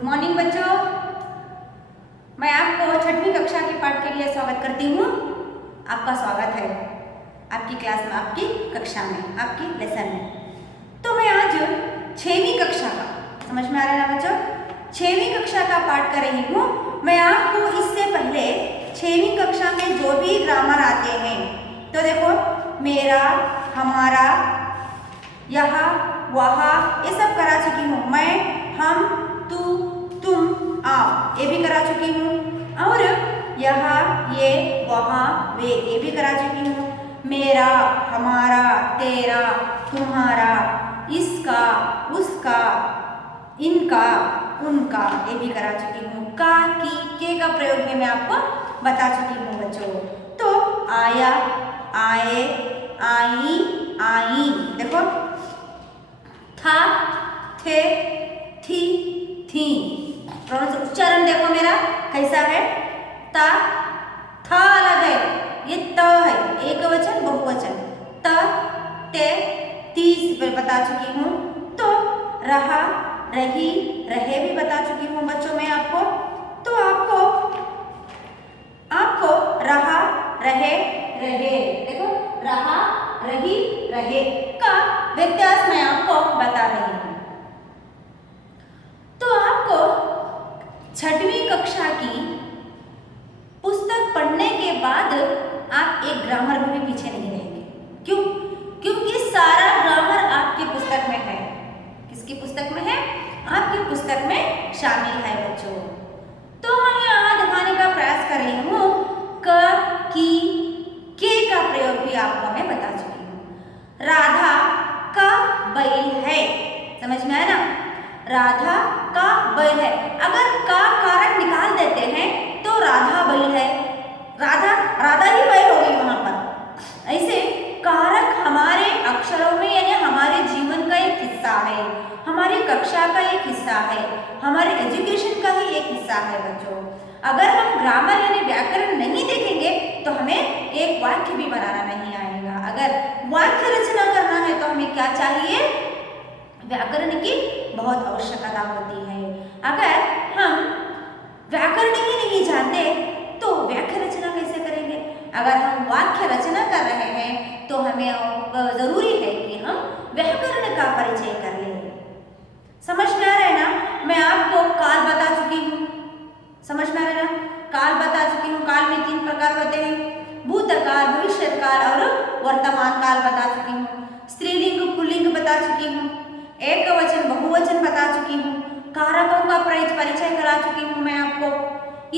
Good morning बच्चों, मैं आपको छठवीं कक्षा के पाठ के लिए स्वागत करती हूँ। आपका स्वागत है आपकी क्लास में, आपकी कक्षा में, आपकी लेसन में। तो मैं आज छठवीं कक्षा का, समझ में आ रहा है ना बच्चों, छठवीं कक्षा का पाठ कर रही हूँ। मैं आपको इससे पहले छठवीं कक्षा में जो भी ग्रामर आते हैं, तो देखो मेरा, हमारा, यहाँ, वहाँ, ये सब करा चुकी हूँ। मैं, हम, तू, तुम, आप, ये भी करा चुकी हूँ। और यहाँ, ये, वहाँ, वे, ये भी करा चुकी हूँ। मेरा, हमारा, तेरा, तुम्हारा, इसका, उसका, इनका, उनका, ये भी करा चुकी हूँ। का, की, के का प्रयोग में मैं आपको बता चुकी हूँ बच्चों। तो आया, आए, आई, आई, देखो था, थे, थी, थी। उच्चारण देखो मेरा कैसा है। ता, था अलग है, ये त है, एक वचन बहुवचन। त, ते, तीस बता चुकी हूँ। तो रहा, रही, रहे भी बता चुकी हूँ बच्चों मैं आपको। तो आपको रहा, रहे, रहे, देखो रहा, रही, रहे का व्यत्यास मैं आपको बता रही हूँ। तो आपको छठवीं कक्षा की पुस्तक पढ़ने के बाद आप एक ग्रामर में भी पीछे नहीं रहेंगे। क्यों? क्योंकि सारा ग्रामर आपकी पुस्तक में है। किसकी पुस्तक में है? आपकी पुस्तक में शामिल है बच्चों। तो मैं यहाँ दिखाने का प्रयास कर रही हूँ। क, की, के का प्रयोग भी आपको मैं बता चुकी हूँ। राधा का बैल है, समझ में आया ना? राधा का बैल है। अगर का कारक निकाल देते हैं तो राधा बैल है, राधा ही बैल होगी वहां पर। ऐसे कारक हमारे अक्षरों में यानी हमारे जीवन का एक हिस्सा है, हमारी कक्षा का एक हिस्सा है, हमारे एजुकेशन का ही एक हिस्सा है बच्चों। अगर हम ग्रामर यानी व्याकरण नहीं देखेंगे तो हमें एक वाक्य भी बनाना नहीं आएगा। अगर वाक्य रचना करना है तो हमें क्या चाहिए? व्याकरण की बहुत आवश्यकता होती है। अगर हम व्याकरण ही नहीं जानते तो वाक्य रचना कैसे करेंगे? अगर हम वाक्य रचना कर रहे हैं तो हमें जरूरी है कि हम व्याकरण का परिचय कर लें। समझ में आ रहा है ना? मैं आपको काल बता चुकी हूँ, समझ में आ रहा है ना? काल बता चुकी हूँ। काल में 3 प्रकार होते हैं, भूतकाल, भविष्यकाल और वर्तमान काल बता चुकी हूँ। स्त्रीलिंग, पुल्लिंग बता चुकी हूँ। एक वचन, बहुवचन बता चुकी हूँ। कारकों का परिचय करा चुकी हूँ मैं आपको।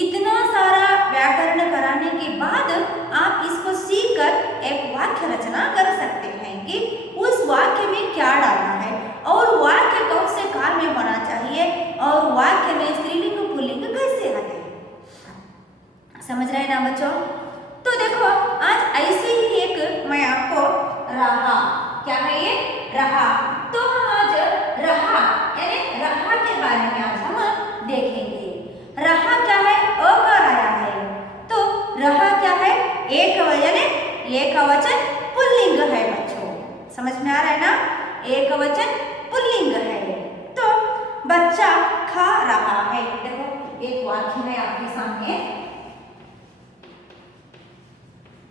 इतना सारा व्याकरण कराने के बाद आप इसको सीखकर एक वाक्य रचना कर सकते हैं कि उस वाक्य में क्या डालना है और वाक्य कौन से काल में होना चाहिए और वाक्य में स्त्रीलिंग पुल्लिंग कैसे आते हैं। समझ रहे हैं ना बच्चों? तो देखो आज ऐसे ही एक मैं आपको रहा, क्या है ये? रहा। तो हम आज रहा यानी रहा के बारे में आज हम देखेंगे। रहा क्या है? अकार आया है। तो रहा क्या है? एक वचन पुल्लिंग है बच्चों। समझ में आ रहा है ना? एक वचन पुल्लिंग है। तो बच्चा खा रहा है। देखो एक वाक्य है आपके सामने।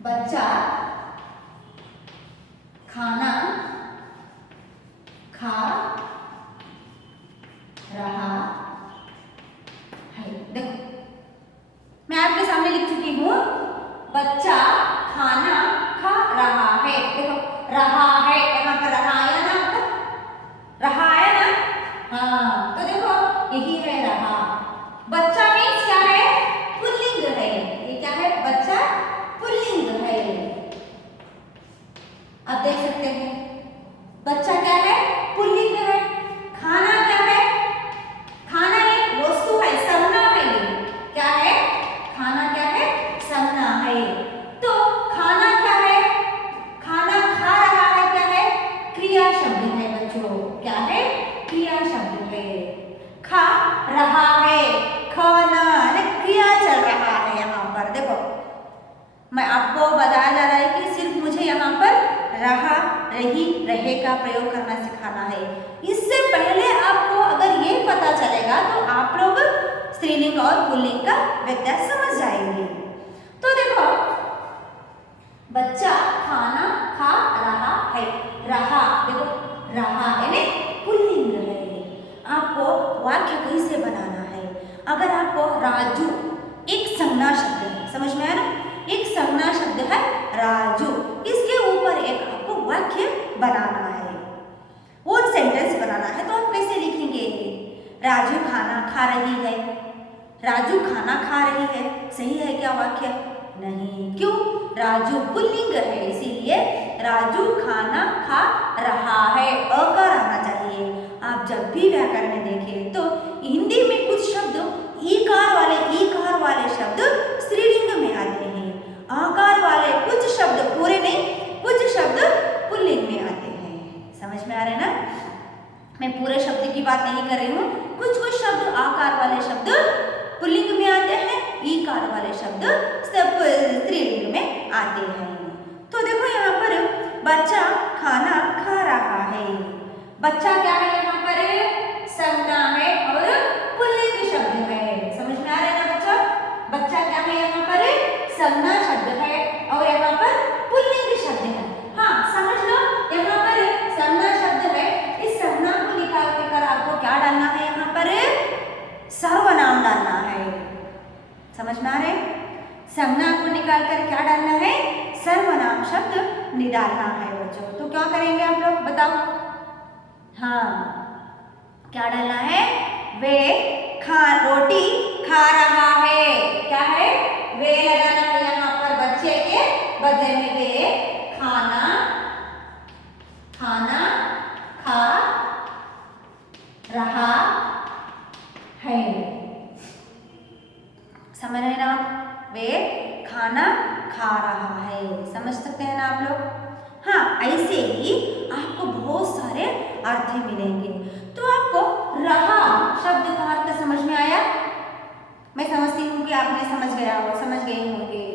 बच्चा खाना खा रहा है। देखो मैं आपके सामने लिख चुकी हूँ, बच्चा खाना खा रहा है। देखो रहा है, यहाँ पर रहा आया ना? रहा आया ना? हाँ, तो देखो यही है रहा। बच्चा मीन्स क्या है? पुल्लिंग है। ये क्या है? बच्चा पुल्लिंग है। अब देख सकते हैं बच्चा क्या है? पुल्लिंग है। खाना क्या है? खाना एक वस्तु है, संज्ञा है। ये क्या है? खाना क्या है? संज्ञा है। तो खाना क्या है? खाना खा रहा है क्या है? क्रिया शब्द है बच्चों। क्या है? क्रिया शब्द है। खा रहा है, खाना क्रिया चल रहा है। यहाँ पर देखो मैं आपको बताया जा रहा है कि सिर्फ मुझे यहाँ पर रहा, रही, रहे का प्रयोग करना सिखाना है। इससे पहले आपको अगर ये पता चलेगा तो आप लोग स्त्रीलिंग और पुल्लिंग का व्यत्यास समझ जाएंगे। तो देखो, बच्चा खाना खा रहा है, रहा देखो रहा यानी पुल्लिंग है। आपको वाक्य कैसे बनाना है? अगर आपको राजू एक संज्ञा शब्द है, समझ में आया ना? एक संज्ञा शब्द है राजू, इसके ऊपर एक आपको वाक्य बनाना है, वो सेंटेंस बनाना है। तो आप कैसे लिखेंगे? राजू खाना खा रही है, राजू खाना खा रही है, सही है क्या वाक्य? नहीं, क्यों? राजू पुल्लिंग है, इसीलिए राजू खाना खा रहा है, अकार आना चाहिए। आप जब भी व्याकरण देखें तो हिंदी में कुछ शब्द ईकार वाले शब्द स्त्रीलिंग में आते हैं, आकार वाले कुछ शब्द, पूरे नहीं, कुछ शब्द पुल्लिंग में आते हैं। समझ में आ रहा है ना? मैं पूरे शब्द की बात नहीं कर रही हूँ, कुछ शब्द आकार वाले शब्द पुल्लिंग में आते हैं, ईकार वाले शब्द सब स्त्रीलिंग में आते हैं। तो देखो यहाँ पर बच्चा खाना खा रहा है, बच्चा क्या है यहाँ पर? संज्ञा है और पुल्लिंग शब्द है। समझ में आ रहा है ना बच्चा? बच्चा क्या है यहाँ पर? संज्ञा शब्द है और यहाँ पर पुल्लिंग शब्द है। हाँ, समझ लो, यहाँ पर संज्ञा शब्द है, इस संज्ञा को निकाल कर आपको क्या डालना है? यहाँ पर सर्वनाम डालना है। समझ में आ रहे? संज्ञा को निकाल कर क्या डालना है? सर्वनाम शब्द निकालना है बच्चों। तो क्या करेंगे आप लोग बताओ? हाँ, क्या डालना है? वे रोटी खा रहा है, क्या है? वे लगाना है यहाँ पर बच्चे के बदले में, वे खाना खा रहा है। समझ रहे ना आप? वे खाना खा रहा है, समझ सकते हैं ना आप लोग? हाँ, ऐसे ही आपको बहुत सारे अर्थ मिलेंगे। तो आपको रहा शब्द का अर्थ समझ में आया? मैं समझती हूँ कि आपने समझ गए होंगे।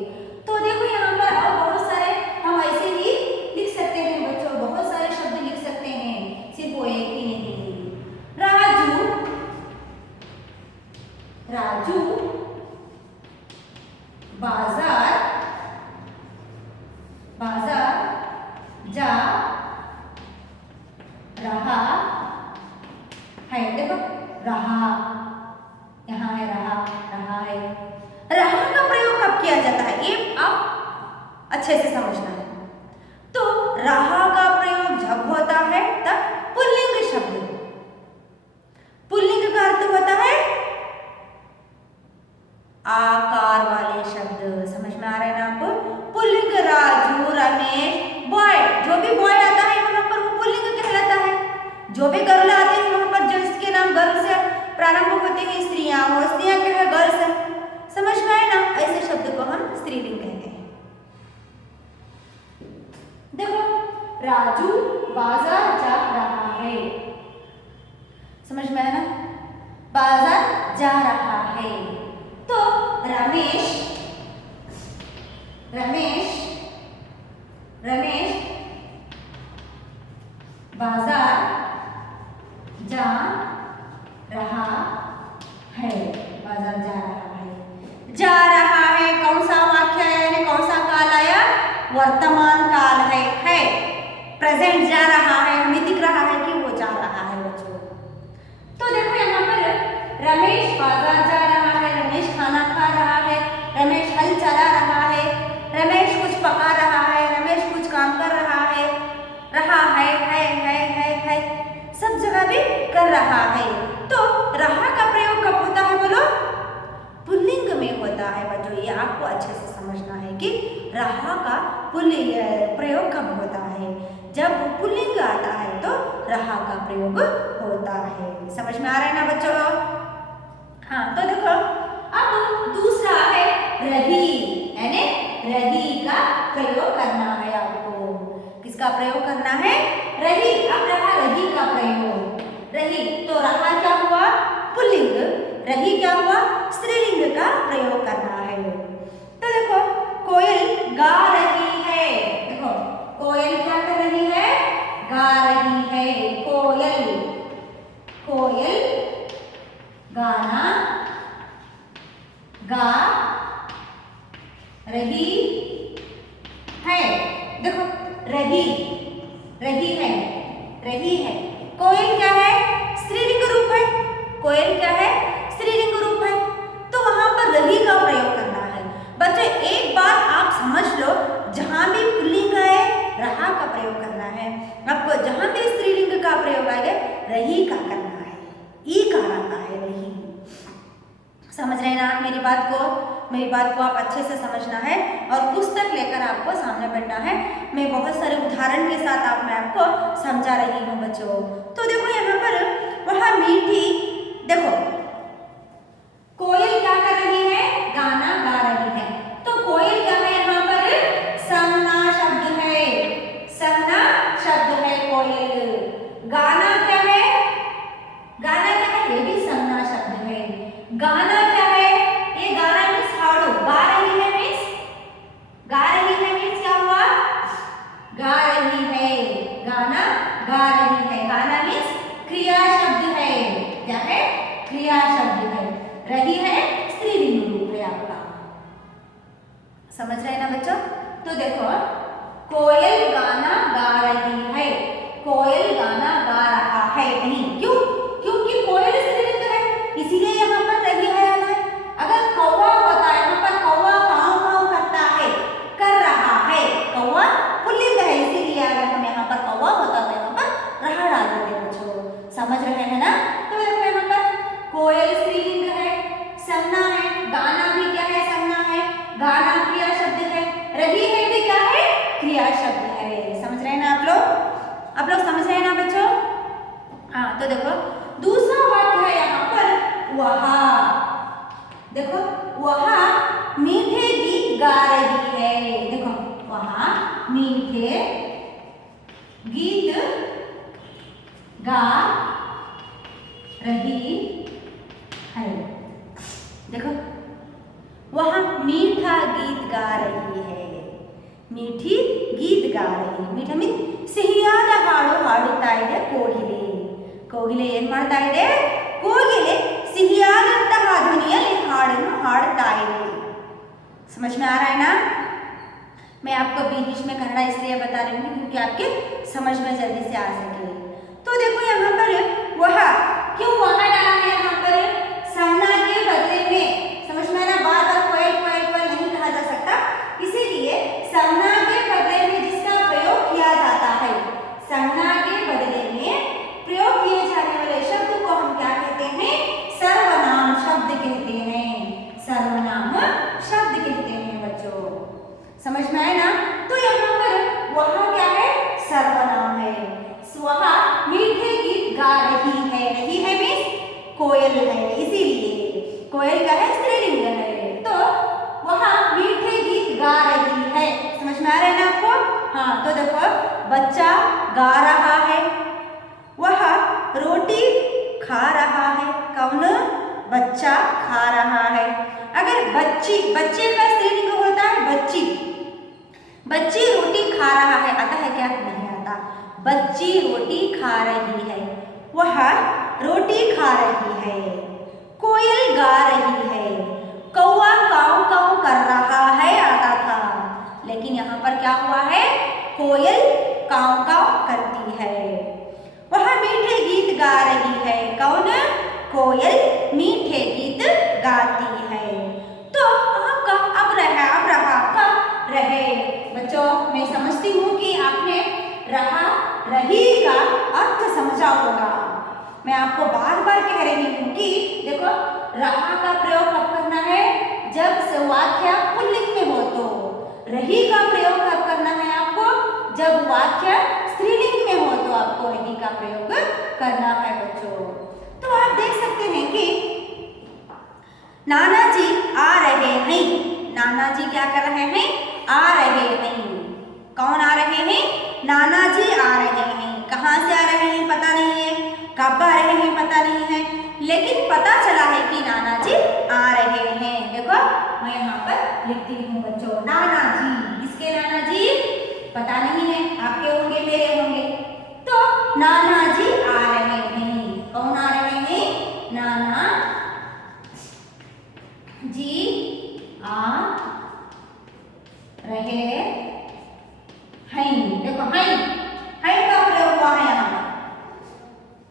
तो देखो यहाँ पर और बहुत सारे हम ऐसे ही लिख सकते हैं बच्चों, बहुत सारे शब्द लिख सकते हैं, सिर्फ वो एक ही नहीं। राजू बाजार जा रहा है। देखो रहा, यहाँ है रहा है। रहा का प्रयोग कब किया जाता है ये आप अच्छे से समझना है। तो रहा का प्रयोग जब होता है तब पुल्लिंग शब्द, पुल्लिंग का अर्थ होता है आकार वाले शब्द। समझ में आ रहा है ना आपको? पुल्लिंग राजू, रमेश, बॉय, जो भी बॉय आता है वहां पर वो पुल्लिंग कहलाता है। जो भी गर्ल आते हैं वहां पर जिसके नाम गर्ल से प्रारंभ होते हैं, स्त्रियां, वो स्त्रियां क्या है? गर्ल्स है। समझ में आए ना? ऐसे शब्द को हम स्त्रीलिंग कहते हैं। देखो, राजू बाजार जा रहा है, समझ में आया ना? बाजार जा रहा है। तो रमेश बाजार जा रहा है, बाजार जा रहा है। कौन सा वाक्य है, यानी कौन सा काल आया? वर्तमान काल है। प्रेजेंट जा रहा है, हमें दिख रहा है कि वो जा रहा है बच्चों। तो देखो यहाँ पर रमेश बाजार जा रहा है, रमेश खाना खा रहा है, रमेश हल चला रहा है, रमेश कुछ पका रहा है, रमेश कुछ काम कर रहा है, सब जगह भी कर रहा है। तो रहा का प्रयोग कब होता है बोलो? पुल्लिंग में होता है बच्चों। ये आपको अच्छे से समझना है कि रहा का पुल्लिंग प्रयोग कब होता है? जब पुल्लिंग आता है तो रहा का प्रयोग होता है। समझ में आ रहा है ना बच्चों? हाँ, तो देखो अब दूसरा है रही, यानी रही का प्रयोग करना है आपको। किसका प्रयोग करना है? रही। अब रहा रही का प्रयोग। रही तो रहा क्या हुआ? पुल्लिंग, रही क्या हुआ? स्त्रीलिंग का प्रयोग करना है। तो देखो, कोयल गा रही है। देखो, कोयल क्या कर रही है? गा रही है, कोयल, कोयल गाना गा रही है। देखो रही, रही है, रही है। कोयल क्या है? स्त्रीलिंग रूप है। कोयल क्या है? स्त्रीलिंग रूप है। तो वहां पर रही का प्रयोग करना है। बच्चे एक बात आप समझ लो, जहां भी पुल्लिंग आए रहा का प्रयोग करना है। आपको जहां भी स्त्रीलिंग का प्रयोग आएगा रही का करना है, ई का आता है रही। समझ रहे हैं ना आप मेरी बात को? मेरी बात को आप अच्छे से समझना है और पुस्तक लेकर आपको सामने बैठना है। मैं बहुत सारे उदाहरण के साथ मैं आपको समझा रही हूँ बच्चों। तो देखो यहाँ पर वह मीठी, देखो कोयल क्या कर रही है? गाना गा रही है। तो कोयल क्या है? यहाँ पर संज्ञा शब्द है, संज्ञा शब्द है कोयल। गाना क्या है? गाना क्या है? ये भी संज्ञा शब्द है। गाना क्या है? ये गाना मीन्स हाड़ो, गा रही है मीन्स, गा रही है मीन्स क्या हुआ? गा रही है, गाना गा रही है। गाना मीन्स क्रिया शब्द है। क्या है? क्रिया शब्द है। रही है स्त्रीलिंग रूप है आपका। समझ रहे हैं ना बच्चों? तो देखो कोयल गाना गा रही है, कोयल गाना गा रहा है नहीं, क्यों? क्योंकि कोयल स्त्रीलिंग है, इसीलिए यहाँ पर रही है आना है। अगर कौवा होता है, यहाँ पर कौवा काव काव करता है, कर रहा है, कौवा पुल्लिंग है, इसीलिए अगर हम यहाँ पर कौवा होता तो यहाँ पर रहा डाल देते बच्चों। समझ रहे हैं ना? तो देखो यहाँ पर कोयल स्त्रीलिंग है, संज्ञा है, गाना भी क्या है? संज्ञा है, गाना क्रिया शब्द है, रही है भी क्या है? क्रिया शब्द है। समझ रहे हैं ना आप लोग? आप लोग समझ रहे हैं ना बच्चों? हाँ, तो देखो दूसरा वाक्य है यहाँ पर वहा। देखो वहा मीठे गीत गा रही है। देखो वहा मीठे गीत गा रही है। देखो वहां मीठा गीत गा रही है, मीठी गीत गा रही है। मीठा मीन ಸಿಹಿಯಾದ ಹಾಡು ಹಾಡುತ್ತಾ ಇದೆ ಕೋಗಿಲೆ. ಕೋಗಿಲೆ ಏನು ಮಾಡ್ತಾ ಇದೆ? ಕೋಗಿಲೆ ಸಿಹಿಯಾದಂತಹ ಧ್ವನಿಯಲ್ಲಿ ಹಾಡನ್ನು ಹಾಡುತ್ತಾ ಇದೆ। समझ में आ रहा है ना? मैं आपको बीच में कन्नड़ा इसलिए बता रही हूँ क्योंकि आपके समझ में जल्दी से आ सके। तो देखो यहाँ पर वह, क्यों वह डाला है यहाँ पर? संज्ञा के बदले में, समझ में आना? बार बार कोयल कोयल कोयल नहीं कहा जा सकता, इसीलिए संज्ञा के बदले में जिसका प्रयोग किया जाता है, संज्ञा के बदले में प्रयोग किए जाने वाले शब्द को हम क्या कहते हैं? सर्वनाम शब्द कहते हैं। सर्वनाम शब्द कहते हैं बच्चों। समझ में आए ना? तो यहाँ पर वह क्या है? सर्वनाम है। वह मीठे गीत गा रही है, रही है मीन्स कोयल है, इसीलिए कोयल का है? स्त्रीलिंग है। तो वह मीठे गीत गा रही है। समझ में आ रहा है ना आपको? हाँ, तो देखो बच्चा गा रहा है, वह रोटी खा रहा है। कौन? बच्चा खा रहा है। अगर बच्ची, बच्चे का स्त्रीलिंग होता है बच्ची, बच्ची रोटी खा रहा है, आता है क्या? नहीं आता। बच्ची रोटी खा रही है, वह रोटी खा रही है। कोयल गा रही है, कौवा काव काव कर रहा है, आता था, लेकिन यहाँ पर क्या हुआ है? कोयल काव काव करती है। वह मीठे गीत गा रही है। कौन? कोयल मीठे गीत गाती है। तो आपका अब रहा आपका रहे। बच्चों मैं समझती हूँ कि आपने रहा रही का अर्थ समझा होगा। मैं आपको बार बार कह रही हूँ कि देखो रहा का प्रयोग कब करना है? जब वाक्य पुल्लिंग में हो। तो रही का प्रयोग कब करना है आपको? जब वाक्य स्त्रीलिंग में हो तो आपको रही का प्रयोग करना है बच्चों। तो आप देख सकते हैं कि नाना जी आ रहे हैं। नाना जी क्या कर रहे हैं? आ रहे हैं। कौन आ रहे हैं? नाना जी आ रहे हैं। कहाँ से आ रहे हैं पता नहीं है, कब आ रहे हैं पता नहीं है, लेकिन पता चला है कि नाना जी आ रहे हैं। देखो मैं यहाँ पर लिखती हूँ बच्चों, नाना जी। किसके नाना जी? पता नहीं है, आपके होंगे मेरे होंगे। तो नाना जी आ रहे हैं। कौन आ रहे हैं? नाना जी आ रहे हैं। देखो है का प्रयोग हुआ है यहाँ पर।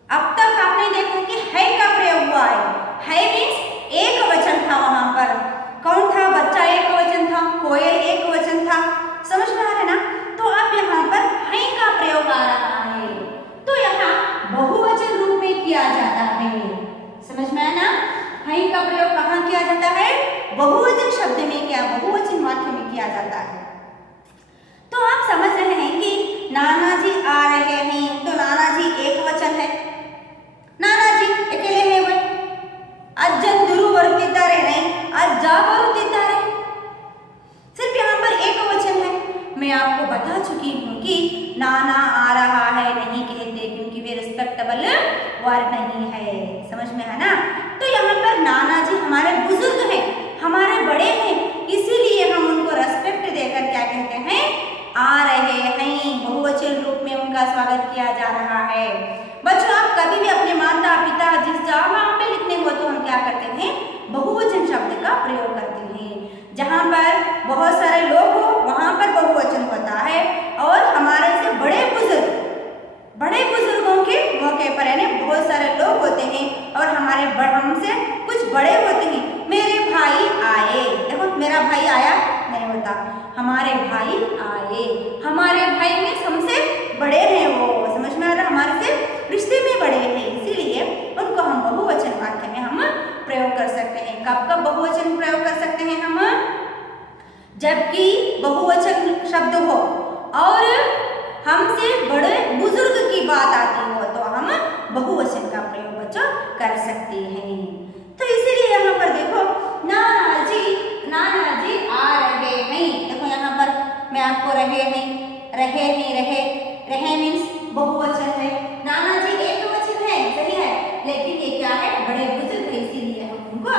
अब तक आपने देखा कि है का प्रयोग हुआ है मीन्स एक वचन था वहां पर। कौन था? बच्चा एक वचन था, कोयल एक वचन था। समझ में आ रहा है ना? तो अब यहाँ पर है का प्रयोग आ रहा है, तो यहाँ बहुवचन रूप में किया जाता है। समझ में आया ना? है का प्रयोग कहाँ किया जाता है? बहुवचन शब्द में, क्या बहुवचन वाक्य में किया जाता है। तो आप समझ रहे हैं कि नाना जी आ रहे हैं, तो नाना जी एक वचन है, नाना जी अकेले है वे। अज्जन दुरु बरुतिದ್ದಾರೆ नहीं, अज्जा बरुतिದ್ದಾರೆ, सिर्फ यहाँ पर एक वचन है। मैं आपको बता चुकी हूँ कि नाना आ रहा है नहीं कहते, क्योंकि वे रिस्पेक्टेबल वर्ड नहीं है। समझ में है ना? तो यहाँ पर नाना जी हमारे बुजुर्ग हैं, हमारे बड़े हैं, इसीलिए हम उनको रेस्पेक्ट देकर क्या कहते हैं? आ रहे हैं। बहुवचन रूप में उनका स्वागत किया जा रहा है। बच्चों, आप कभी भी अपने माता पिता जिस जगह पे लिखने हो तो हम क्या करते हैं? बहुवचन शब्द का प्रयोग करते हैं। जहाँ पर बहुत सारे लोग हो वहाँ पर बहुवचन होता है, और हमारे से बड़े बुजुर्गों के मौके पर यानी बहुत सारे लोग होते हैं और हमसे कुछ बड़े होते हैं। मेरे भाई आए, देखो मेरा भाई आया नहीं होता, हमारे भाई आए। हमारे भाई में हमसे बड़े हैं वो, समझ में आ रहा? हमारे से रिश्ते में बड़े हैं, इसीलिए उनको हम बहुवचन वाक्य में हम प्रयोग कर सकते हैं। कब कब बहुवचन प्रयोग कर सकते हैं हम? जबकि बहुवचन शब्द हो और हमसे बड़े बुजुर्ग की बात आती हो तो हम बहुवचन का प्रयोग बच्चों कर सकते हैं। तो इसीलिए यहाँ पर देखो नाना जी आ रहे हैं। देखो यहाँ पर मैं आपको रहे मीन्स बहुवचन है, नाना जी एक वचन है, सही है, लेकिन ये क्या है? बड़े बुजुर्ग है, इसीलिए हम उनको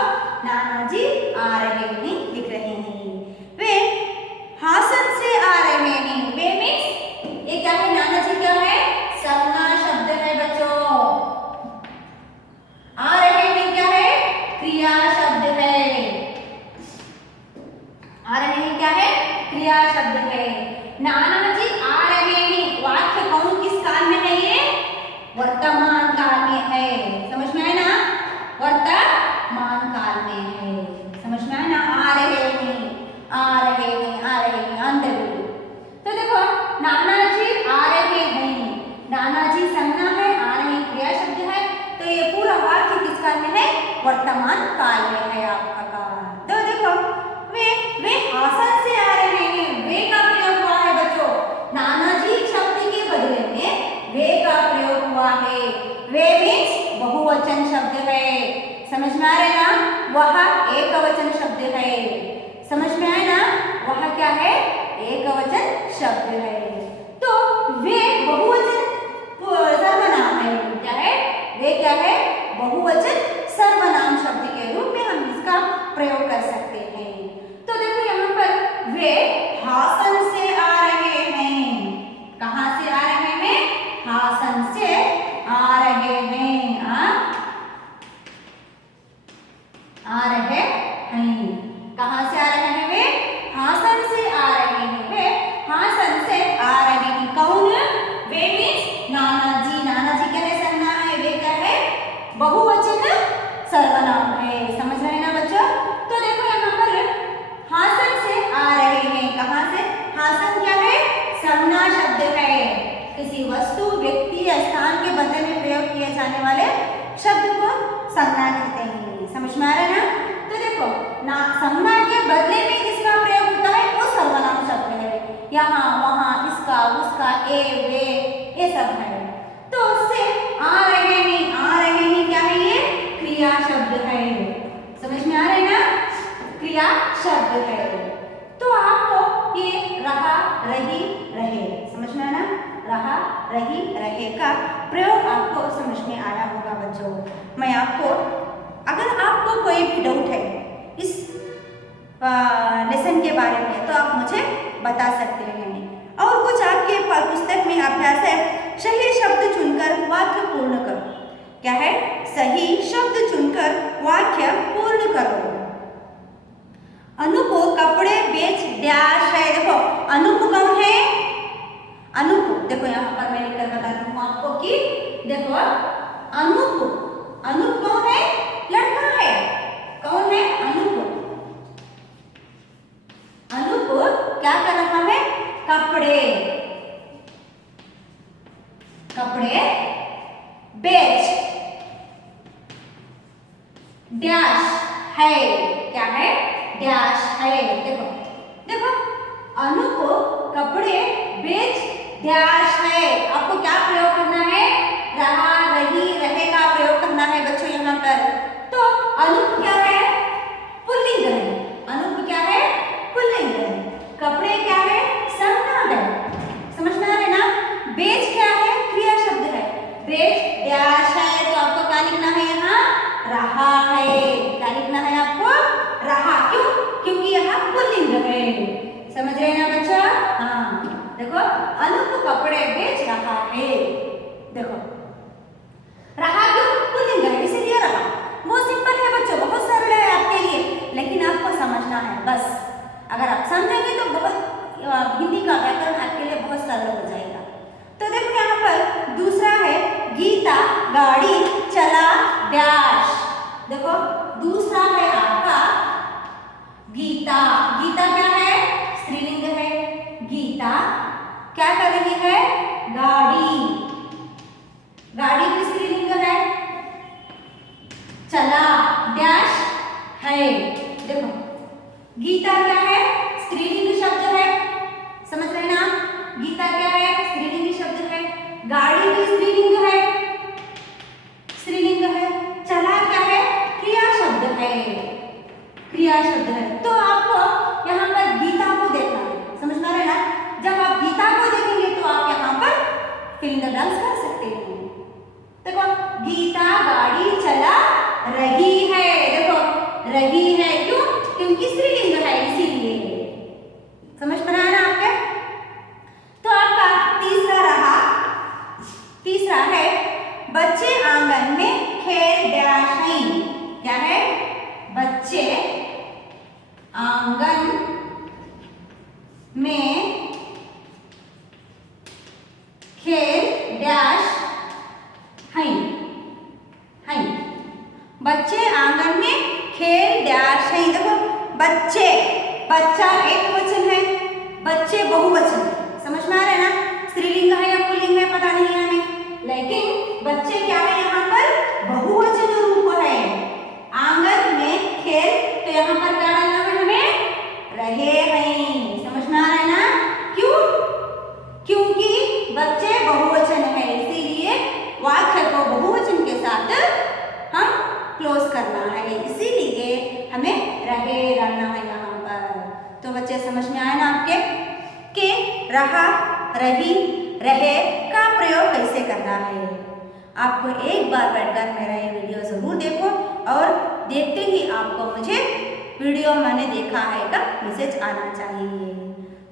नाना जी आ रहे हैं लिख रहे हैं। वे हासन से आ रहे हैं। वे मीन्स ये क्या है? नाना जी क्या है? संज्ञा शब्द है बच्चों। आ रहे हैं क्या है? क्रिया शब्द है। आ रहे हैं क्या है? क्रिया शब्द है। नाना जी आ रहे हैं वाक्य कौन किस काल में है? ये वर्तमान काल में है। समझ में आया ना? वर्तमान काल में है। समझ में आया ना? आ रहे हैं अंदर। तो देखो नाना जी आ रहे हैं, नाना जी संज्ञा है, आ रहे हैं क्रिया शब्द है, तो ये पूरा वाक्य किस काल में है? वर्तमान काल में है आपका काल। तो देखो वे हासन से आ रहे हैं, वे का प्रयोग हुआ है बच्चों। नाना जी शब्द के बदले में वे का प्रयोग हुआ है। वे मीन्स बहुवचन शब्द है। समझ में आ रहा है ना? वह एक वचन शब्द है। समझ में आया ना? वह क्या है? एक वचन शब्द है। तो वे बहुवचन सर्वनाम है। क्या है? वे क्या है? बहुवचन सर्वनाम शब्द के रूप में हम इसका प्रयोग कर सकते हैं। तो देखो यहाँ पर वे हासन से आ रहे हैं। कहाँ से आ रहे हैं? हासन से आ रहे हैं। आ रहे हैं। कहाँ से आ रहे हैं? वे हासन से आ रहे हैं। वे हासन से आ रहे हैं। कौन? वे मीन्स नाना जी। नाना जी क्या है? संज्ञा है। वे क्या है? बहुवचन सर्वनाम है। समझ रहे हैं ना बच्चों? तो देखो यहाँ पर हासन से आ रहे हैं। कहाँ से? हासन क्या है? संज्ञा शब्द है। किसी वस्तु, व्यक्ति या स्थान के बदले में प्रयोग किए जाने वाले शब्द को संज्ञा कहते हैं। समझ में आ रहा है ना? तो देखो ना संज्ञा के बदले में जिसका प्रयोग होता है वो सर्वनाम शब्द है। यहाँ वहाँ, इसका, उसका, ए, वे, ये सब है। तो उससे आ रहे हैं क्या है? ये क्रिया शब्द है। समझ में आ रहा है ना? क्रिया शब्द है। तो आपको ये रहा, रही, रहे समझ में आया ना? रहा, रही, रहे का प्रयोग आपको समझ में आया होगा बच्चों। मैं आपको, अगर आपको कोई भी डाउट है इस लेसन के बारे में तो आप मुझे बता सकते हैं। और कुछ आपके पुस्तक में अभ्यास है, सही शब्द चुनकर क्या है, सही शब्द चुनकर वाक्य पूर्ण करो। अनूप कपड़े बेच डैश है। देखो अनूप कौन है, अनूप देखो यहाँ पर मैं लिखकर बताती हूँ आपको कि देखो अनूप, अनूप कौन है, लड़का है। कौन है, अनूप। अनूप क्या कर रहा है, कपड़े, कपड़े बेच डैश है। क्या है, डैश है। देखो देखो अनूप कपड़े बेच डैश है। आपको क्या प्रयोग करना है, रहा, रही, रहे का प्रयोग करना है बच्चों यहाँ पर। तो अनूप क्या है, पुल्लिंग है। अनूप क्या है, पुल्लिंग है। कपड़े क्या है, सर्वनाम है। समझ में आ रहा है ना। बेच क्या है, क्रिया शब्द है। बेच डैश है तो आपको क्या लिखना है यहाँ, रहा है। क्या लिखना है आपको, रहा। क्यों, क्योंकि यहाँ पुल्लिंग है। समझ रहे हैं ना बच्चा। हाँ देखो अनूप कपड़े बेच रहा है। देखो रहा क्यों, पुल्लिंग है इसीलिए रहा। बहुत सिंपल है बच्चों, बहुत सरल है आपके लिए, लेकिन आपको समझना है बस। अगर आप समझेंगे तो बहुत हिंदी का व्याकरण आपके लिए बहुत सरल हो जाएगा। तो देखो यहाँ पर दूसरा है, गीता गाड़ी चला डैश। देखो दूसरा है आपका गीता। गीता क्या है, स्त्रीलिंग है। गीता क्या कर रही है, गाड़ी, गाड़ी की स्त्रीलिंग है। चला डैश है। देखो गीता क्या है, स्त्रीलिंग शब्द है। समझ रहे ना, गीता क्या है, स्त्रीलिंग शब्द है। गाड़ी भी स्त्रीलिंग है, स्त्रीलिंग है। चला क्या है, क्रिया शब्द है, क्रिया शब्द है। तो आपको यहाँ पर गीता को देखना है। समझ में आ रहा है ना। जब आप गीता को देखेंगे तो आप यहाँ पर फिल इन द ब्लैंक्स कर सकते हो। देखो गीता गाड़ी चला रही है। देखो रही है क्यों, क्योंकि स्त्रीलिंग है इसीलिए। समझ में आया ना आपके। तो आपका तीसरा रहा, तीसरा है बच्चे आंगन में खेल डैश हैं। क्या है, बच्चे आंगन में खेल डैश हैं, हैं। बच्चे आंगन में खेल डैश हैं। देखो बच्चे, बच्चा एक वचन है, बच्चे बहुवचन। समझ में आ रहा है ना। स्त्रीलिंग है या पुल्लिंग है पता नहीं है हमें, लेकिन बच्चे क्या है यहाँ पर, बहुवचन रूप है। आंगन में खेल, तो यहाँ पर क्या डालना है हमें, रहे हैं। समझ में आ रहा है ना। क्यों, क्योंकि बच्चे बहुवचन है इसीलिए वाक्य को बहुवचन के साथ हम क्लोज करना है, इसीलिए हमें रहे डालना है यहाँ पर। तो बच्चे समझ में आए ना आपके कि रहा, रही, रहे का प्रयोग कैसे करना है। आपको एक बार बैठकर मेरा ये वीडियो जरूर देखो और देखते ही आपको मुझे वीडियो मैंने देखा है का मैसेज आना चाहिए।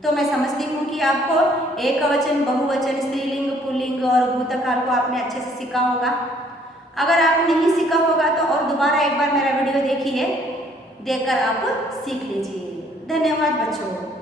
तो मैं समझती हूँ कि आपको एकवचन, बहुवचन, स्त्रीलिंग, पुल्लिंग और भूतकाल को आपने अच्छे से सीखा होगा। अगर आप नहीं सीखा होगा तो और दोबारा एक बार मेरा वीडियो देखिए, देखकर आप सीख लीजिए। धन्यवाद बच्चों।